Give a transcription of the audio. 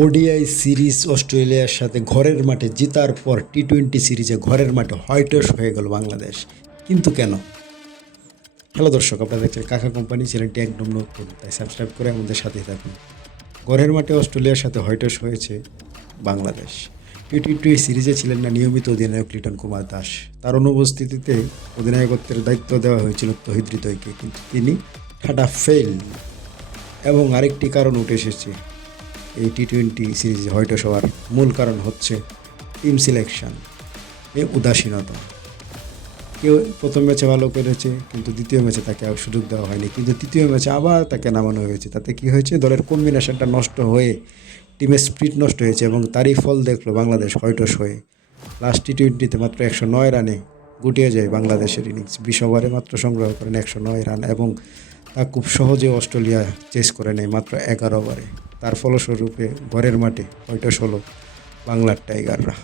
ODI series অস্ট্রেলিয়ার সাথে ঘরের মাঠে জেতার পর টি-20 সিরিজে ঘরের মাঠে হয়টস হয়ে গেল বাংলাদেশ। কিন্তু কেন? হ্যালো দর্শক, আপনারা দেখছেন কাকা কোম্পানি, চ্যানেলটি একদম নতুন, তাই সাবস্ক্রাইব করে আমাদের সাথেই থাকুন। ঘরের মাঠে অস্ট্রেলিয়ার সাথে হয়টস হয়েছে বাংলাদেশ। টি-20 সিরিজে ছিলেন না নিয়মিত অধিনায়ক লিটন কুমার দাস। তার অনুপস্থিতিতে অধিনায়কত্বের দায়িত্ব দেওয়া হয়েছিল তৌহিদ হৃদয়কে, কিন্তু তিনি ঠাডা ফেল। এবং আরেকটি কারণ উঠে এসেছে এই টি-20 সিরিজে হয়টস হওয়ার মূল কারণ হচ্ছে টিম সিলেকশন উদাসীনতা। কেউ প্রথম ম্যাচে ভালো করেছে, কিন্তু দ্বিতীয় ম্যাচে তাকে আর সুযোগ দেওয়া হয়নি, কিন্তু তৃতীয় ম্যাচে আবার তাকে নামানো হয়েছে। তাতে কি হয়েছে, দলের কম্বিনেশনটা নষ্ট হয়ে টিমের স্পিরিট নষ্ট হয়েছে এবং তারই ফল দেখলো বাংলাদেশ হয়টস হয়ে লাস্ট টি-20তে মাত্র 109 রানে গুটিয়ে যায় বাংলাদেশের ইনিংস। 20 ওভারে মাত্র সংগ্রহ করেন 109 রান এবং তা খুব সহজে অস্ট্রেলিয়া চেস করে নেয় মাত্র 11 ওভারে। তার ফলস্বরূপে ঘরের মাঠে হয়টস হলো বাংলার টাইগাররা।